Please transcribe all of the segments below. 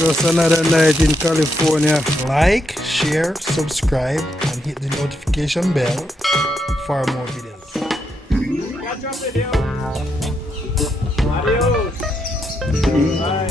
Just another night in California. Like, share, subscribe, and hit the notification bell for more videos. Adios. Bye.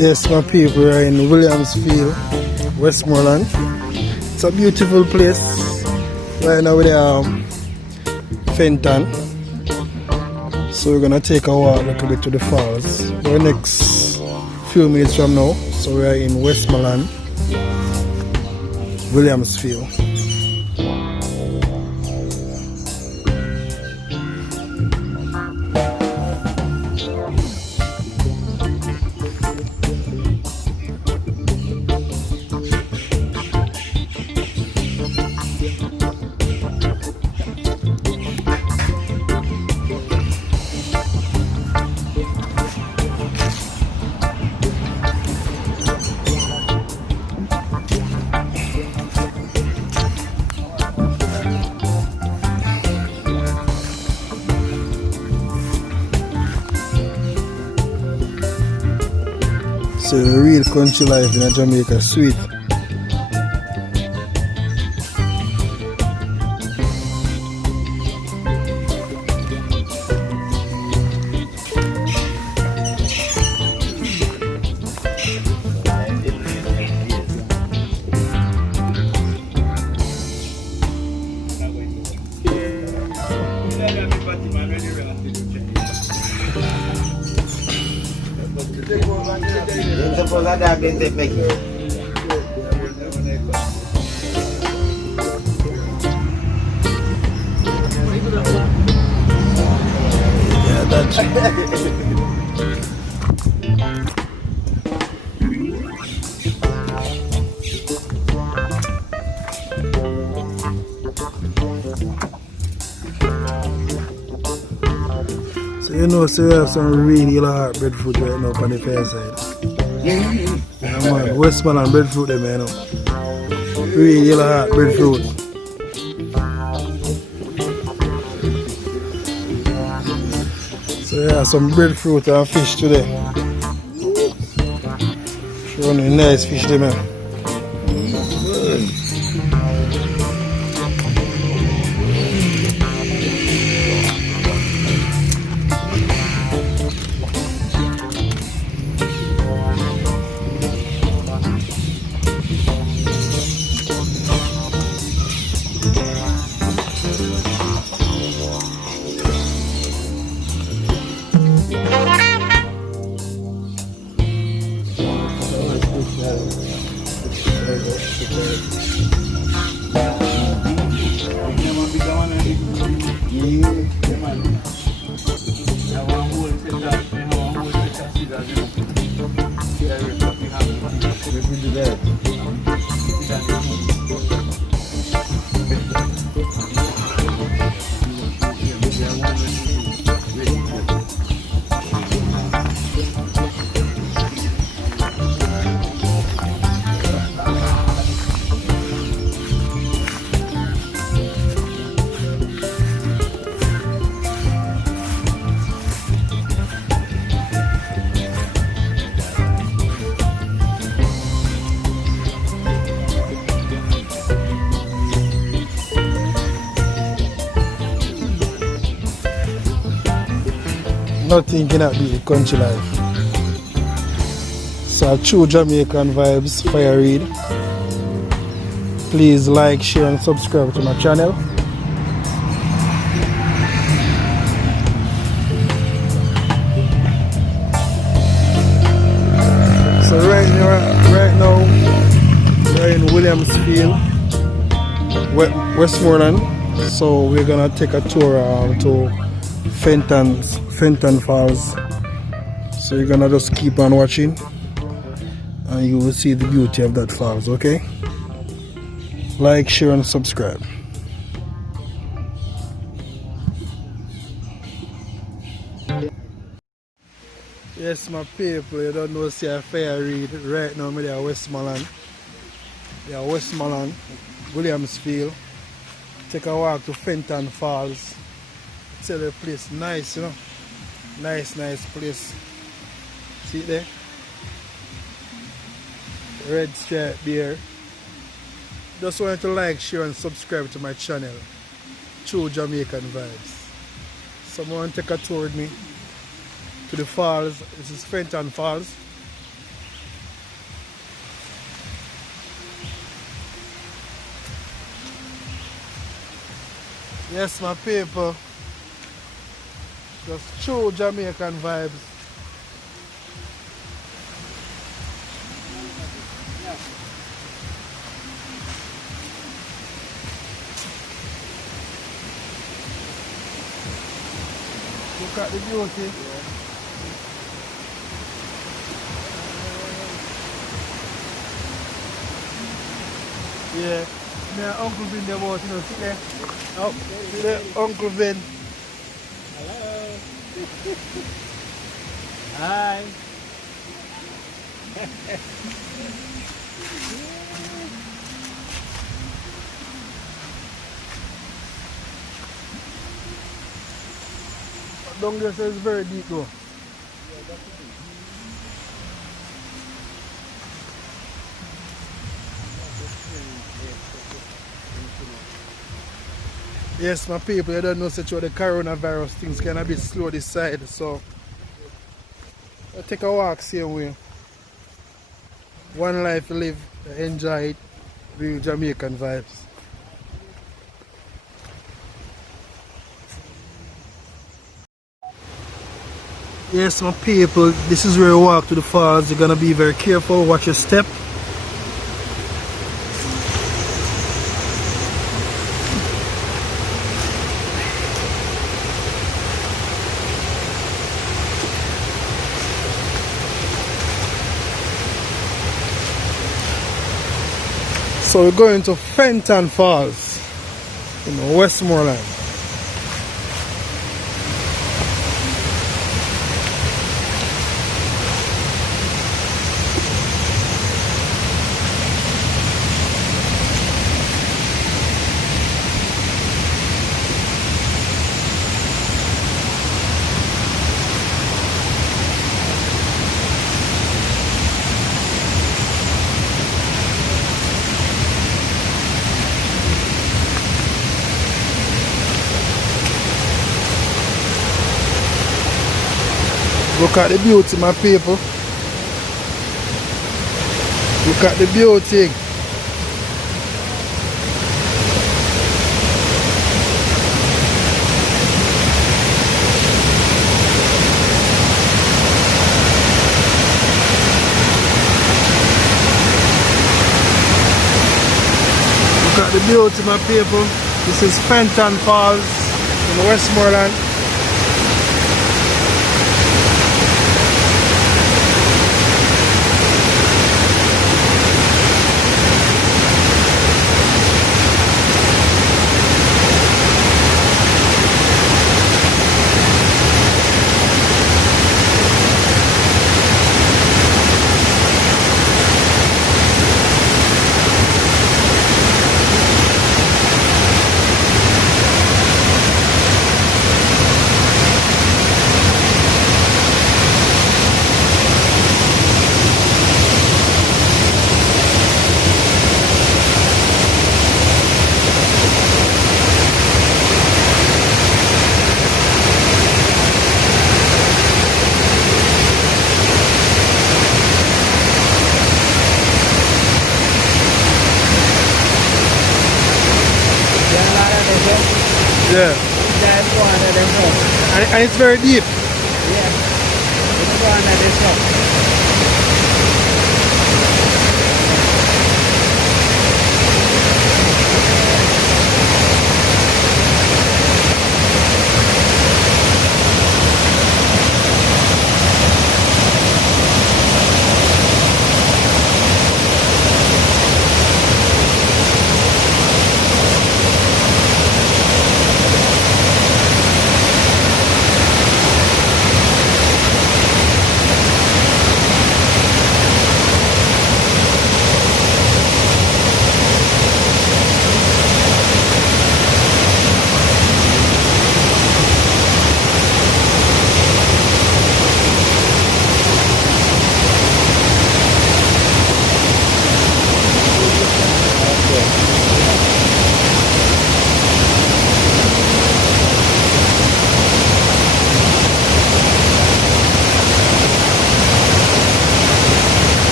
Yes, Yes, my people, we are in Williamsfield, Westmoreland. It's a beautiful place. Right now we're Fenton. So we're gonna take a walk a little bit to the falls. For the next few minutes from now. So we are in Westmoreland, Williamsfield. So real country life in Jamaica, sweet. Suppose I dive in there, make it. Yeah, that's So you know, so we have some really hard breadfruit right now on the fair side. Yeah man, Westmoreland breadfruit them, you know. Really hard breadfruit. So yeah, some breadfruit and fish today. Showing you nice fish there, man. Nothing cannot be country life. So true Jamaican vibes, Fire Reid. Please like, share and subscribe to my channel. So right now we're in Williamsfield, Westmoreland. So we're gonna take a tour to Fenton Falls. So you're gonna just keep on watching and you will see the beauty of that falls, okay? Like, share and subscribe. Yes, my people, you don't know, see a fair read right now. I'm at Westmoreland. Yeah, Westmoreland, Williamsfield. Take a walk to Fenton Falls. Tell the place nice, you know. Nice place. See it there? Red stripe there. Just wanted to like, share and subscribe to my channel. True Jamaican Vibes. Someone take a tour with me to the falls. This is Fenton Falls. Yes, my people. Just true Jamaican vibes. Look at the beauty. Yeah, my uncle Vin there about, you know, see there? Oh, see there, Uncle Vin. Hello. Hi. Down there says it's very deep though. Yes, my people, you don't know such what the coronavirus things can a bit slow this side, so I take a walk same way. One life to live, enjoy it, real Jamaican vibes. Yes, my people, this is where you walk to the falls. You're gonna be very careful, watch your step. So we're going to Fenton Falls in Westmoreland. Look at the beauty, my people. Look at the beauty. Look at the beauty, my people. This is Fenton Falls in Westmoreland. Yeah. And it's very deep. Yeah. It's go under this one.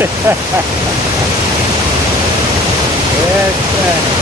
Yes, sir.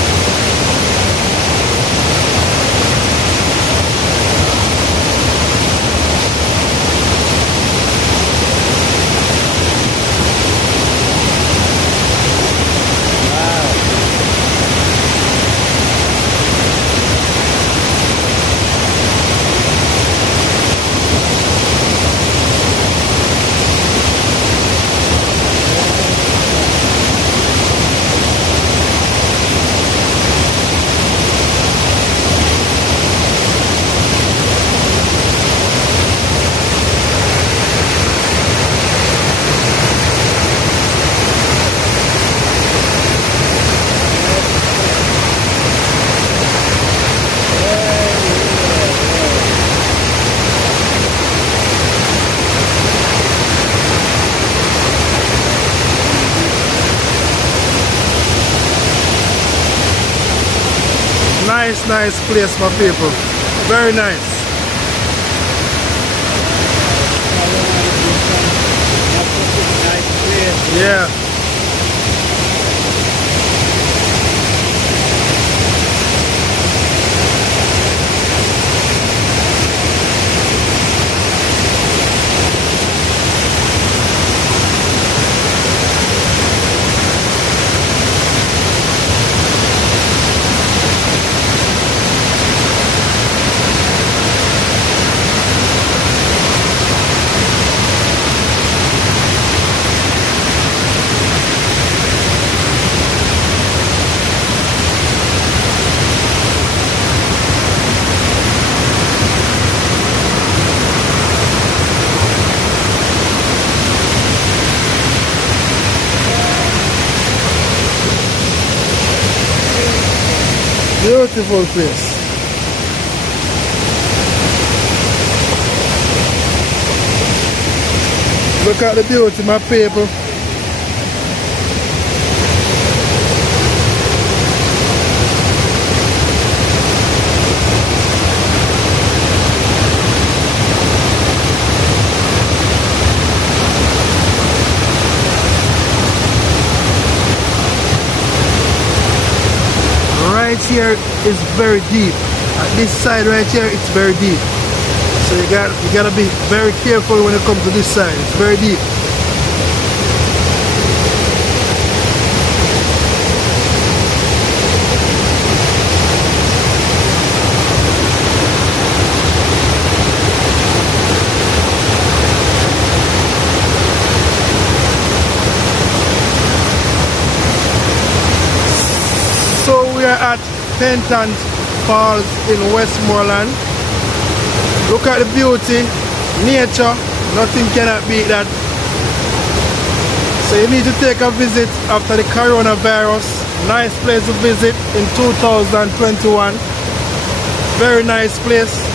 Nice place, my people. Very nice. Nice place. Yeah. Beautiful place. Look at the beauty, my people. Right here is very deep. This side right here, it's very deep. So you gotta be very careful when you come to this side. It's very deep. So we are at Fenton Falls in Westmoreland. Look at the beauty, nature, nothing cannot beat that. So you need to take a visit after the coronavirus. Nice place to visit in 2021. Very nice place.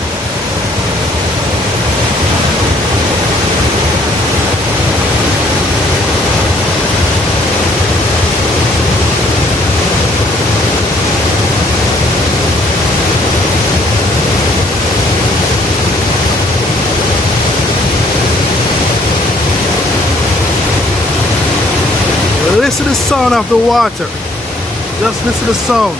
Listen to the sound of the water. Just listen to the sound.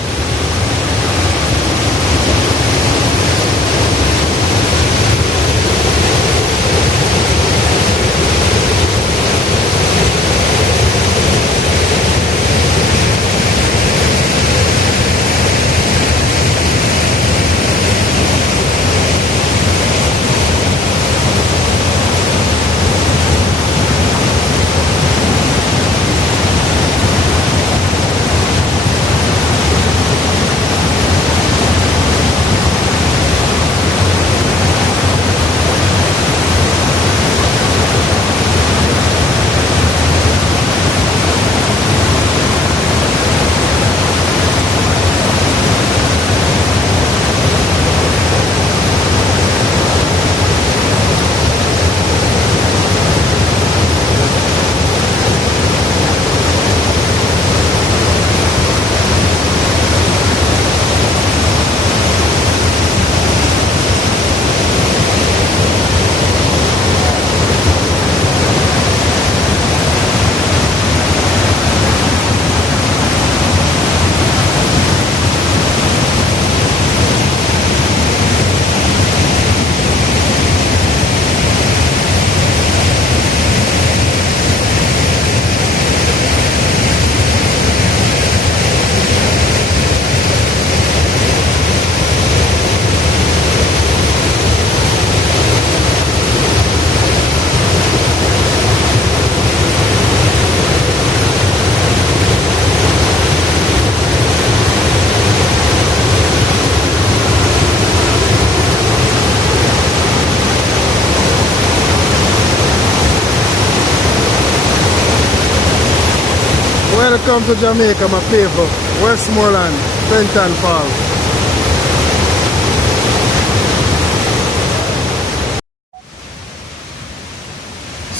Welcome to Jamaica, my people. Westmoreland, Fenton Falls.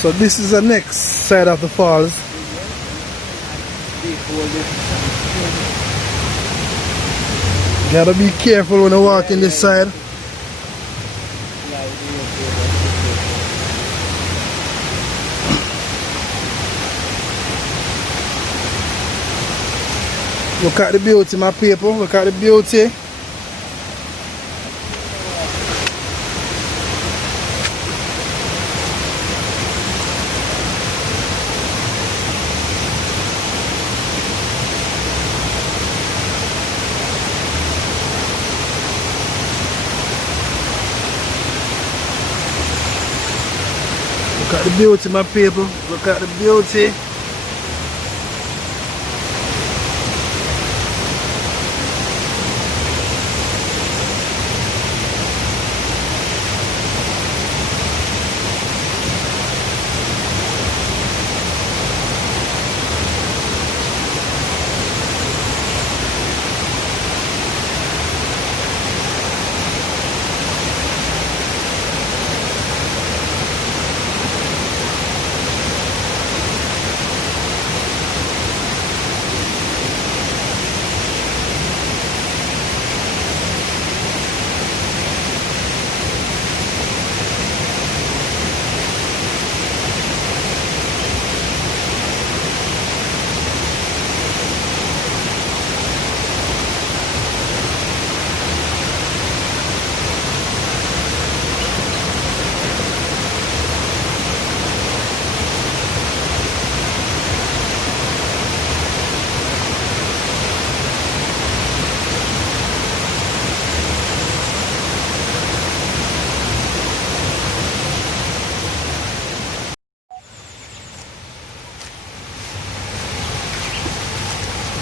So this is the next side of the falls. Gotta be careful when you walk in this side. Look at the beauty, my people. Look at the beauty. Look at the beauty, my people. Look at the beauty.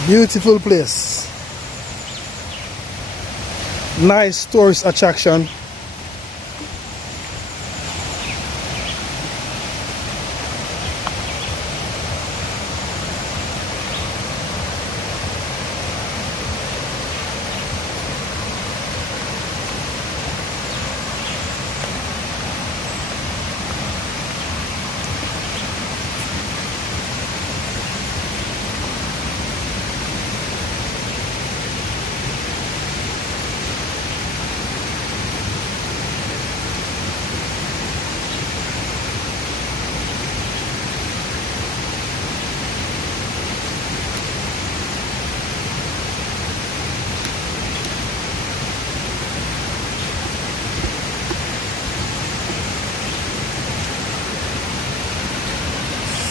Beautiful place. Nice tourist attraction.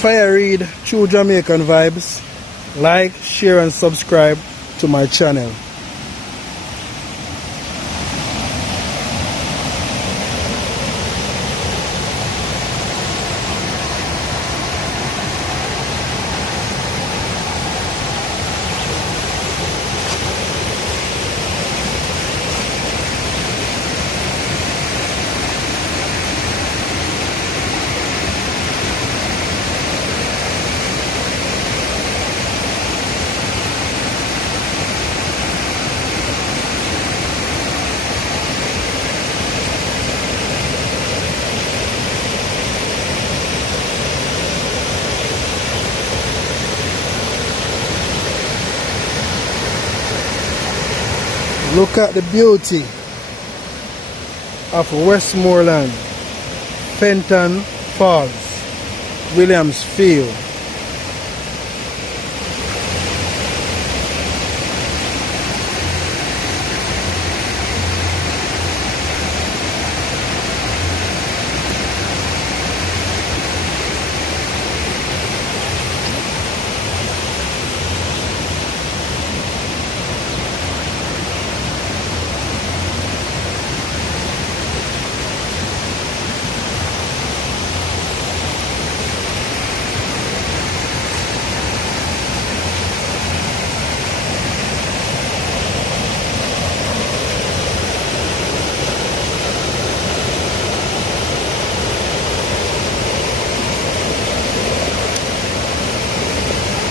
Fire Read True Jamaican Vibes. Like, share and subscribe to my channel. Look at the beauty of Westmoreland, Fenton Falls, Williamsfield.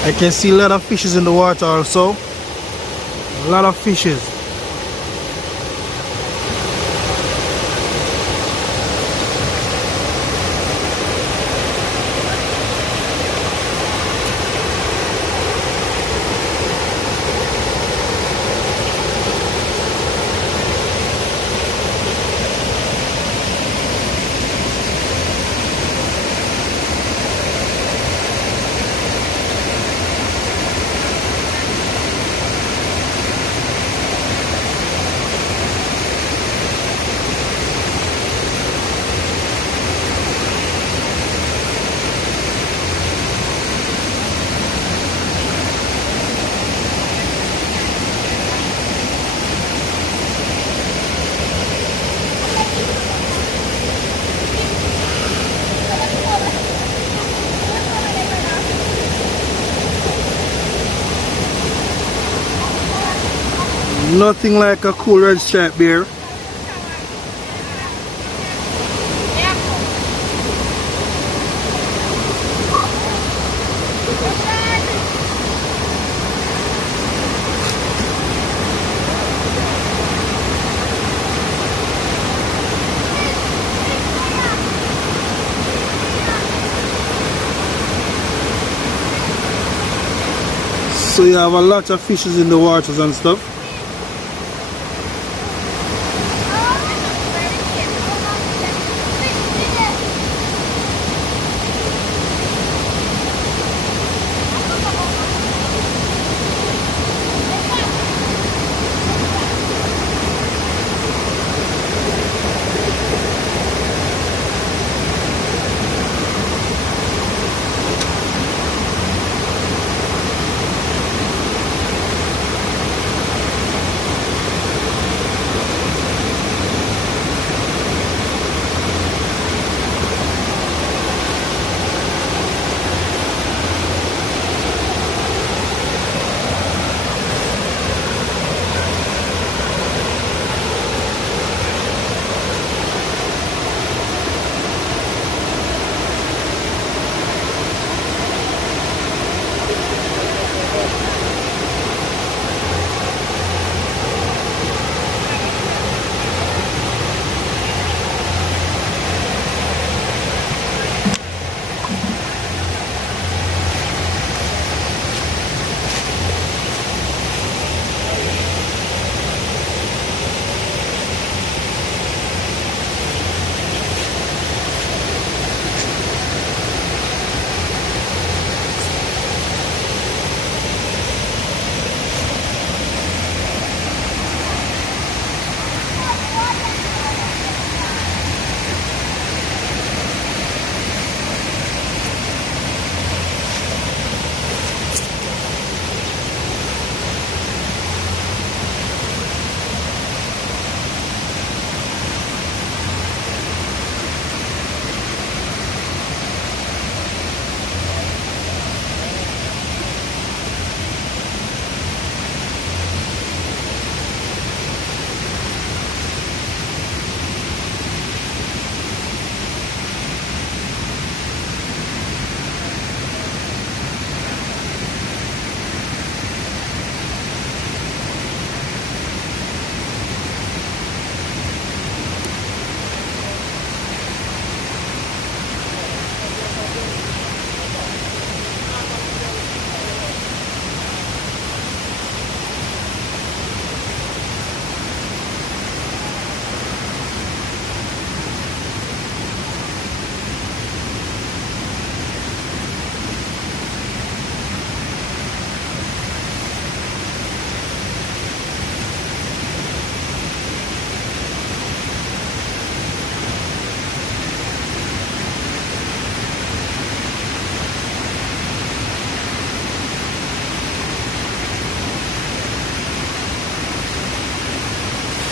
I can see a lot of fishes in the water also. A lot of fishes. Nothing like a cool red stripe beer. So you have a lot of fishes in the waters and stuff.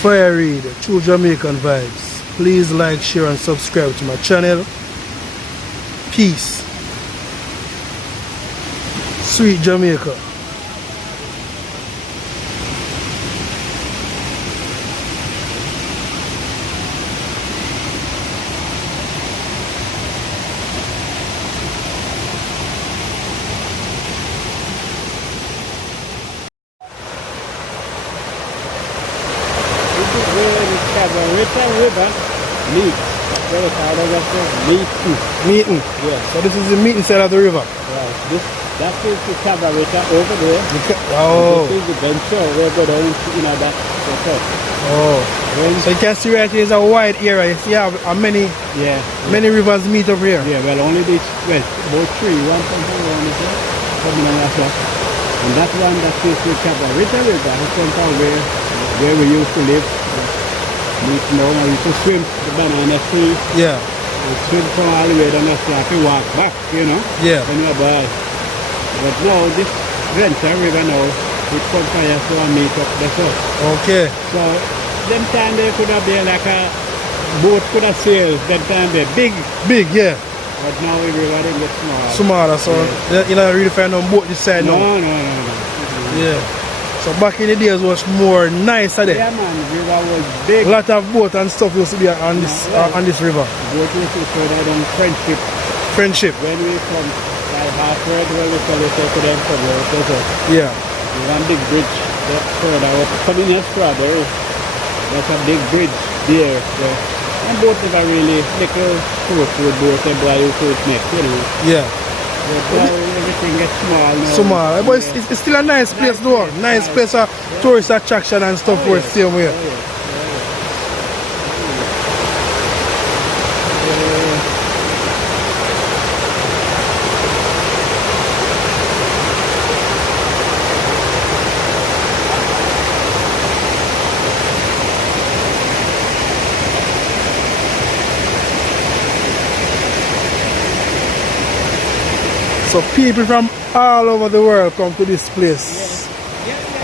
Fire Reid, True Jamaican Vibes. Please like, share and subscribe to my channel. Peace. Sweet Jamaica. Winter River meet. That's where the father was meet too. Meeting. Yeah. So this is the meeting side of the river. Right. That is the Cabarita over there. Oh. This is the venture where we go down, you know, that. Oh. So you can see right here is a wide area. You see how many rivers meet up here. Yeah, well only this, well, about three, one something around here, coming on that side. And that one that is the Cabarita River, is somehow where we used to live. Meet now, I used to swim the banana tree. Yeah. We swim from all the way down the street to walk back, you know. Yeah. When you're boy. But now this Venture River now, it comes from here to meet up the south. Okay. So them time they could have been like a boat could have sailed, them time they big. Big, yeah. But now everybody gets small. Smaller, so you know really find on boat this side now. No. Yeah. So back in the days was more nicer there. Yeah man, the river was big. A lot of boat and stuff used to be on this river. Boat used to further down Friendship. Friendship. When we come by halfway where we call it to them from there. Yeah. One big bridge that further up. Coming here Strawberry. That's a big bridge there. And boat never really little close to the boat and boy you could make, you know. Yeah. But everything gets small now. Small. But it's still a nice place though. Nice place for tourist attraction and stuff for the same way. So people from all over the world come to this place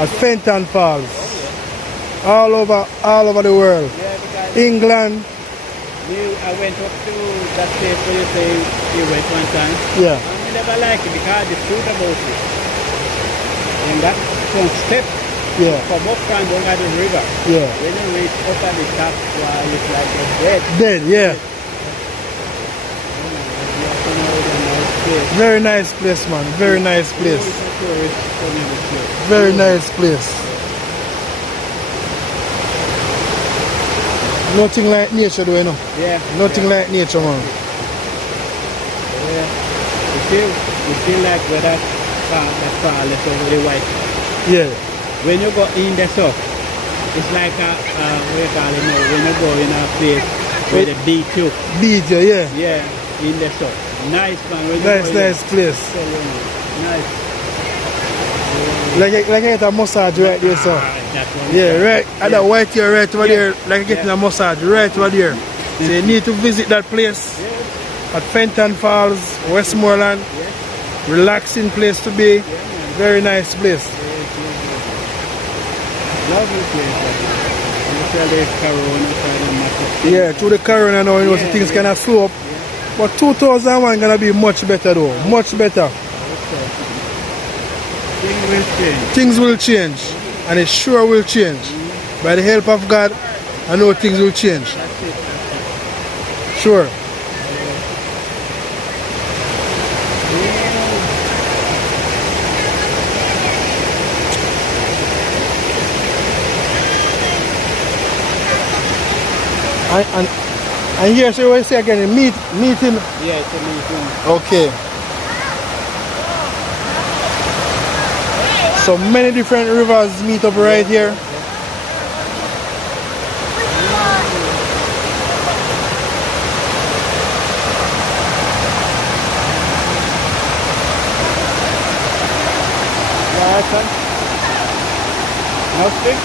at Fenton Falls. All over the world. England. I went up to that place where you say you went one time. Yeah. And we never like it because the food about it. And that some step come up and down at the river. Yeah. When you reach up at the top, it's like a dead. Dead, yeah. Very nice place, man. Very nice place. Very nice place. Nothing like nature, though, you know. Yeah. Nothing like nature, man. Yeah. You feel like where that fall is over the white. Yeah. When you go in the south, it's like what you call it now, when you go in a place where the beach too. Beach, yeah. Yeah, in the south. Nice man. Nice place. Nice. Like I get a massage right there, so. Yeah, right at that white here, right over there. Like I getting a massage right over there. So you need to visit that place at Fenton Falls, Westmoreland. Relaxing place to be. Very nice place. Lovely place. Yeah, through the corona now, you know, so things kind of slow up. But 2001 gonna be much better though, much better. Things will change. Things will change, and it sure will change. By the help of God, I know things will change. Sure. And here, so you say again, meeting. Yeah, it's a meeting. Okay. So many different rivers meet up right here. Nothing?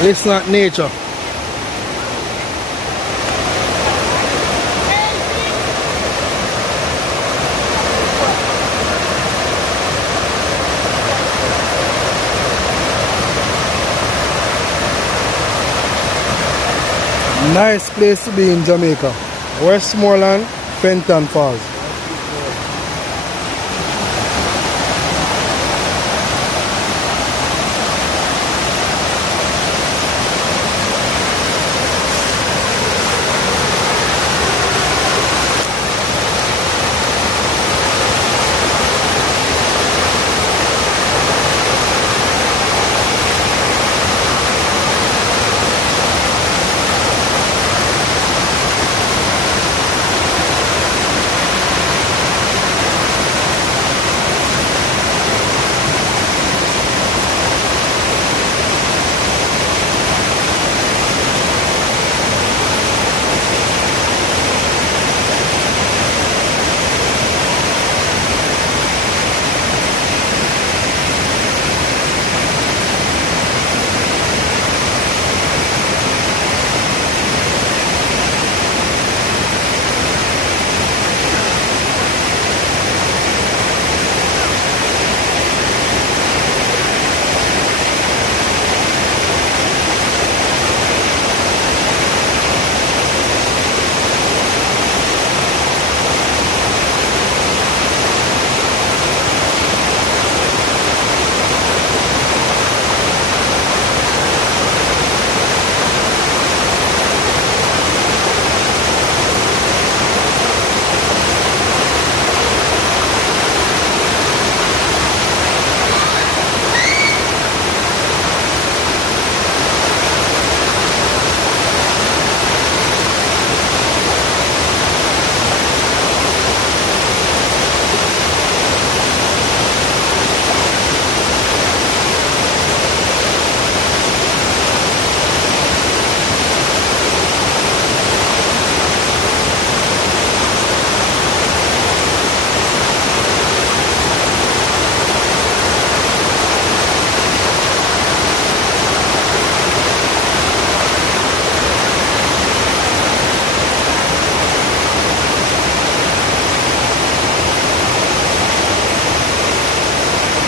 Listen at nature. Nice place to be in Jamaica. Westmoreland, Fenton Falls.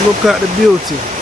Look at the beauty.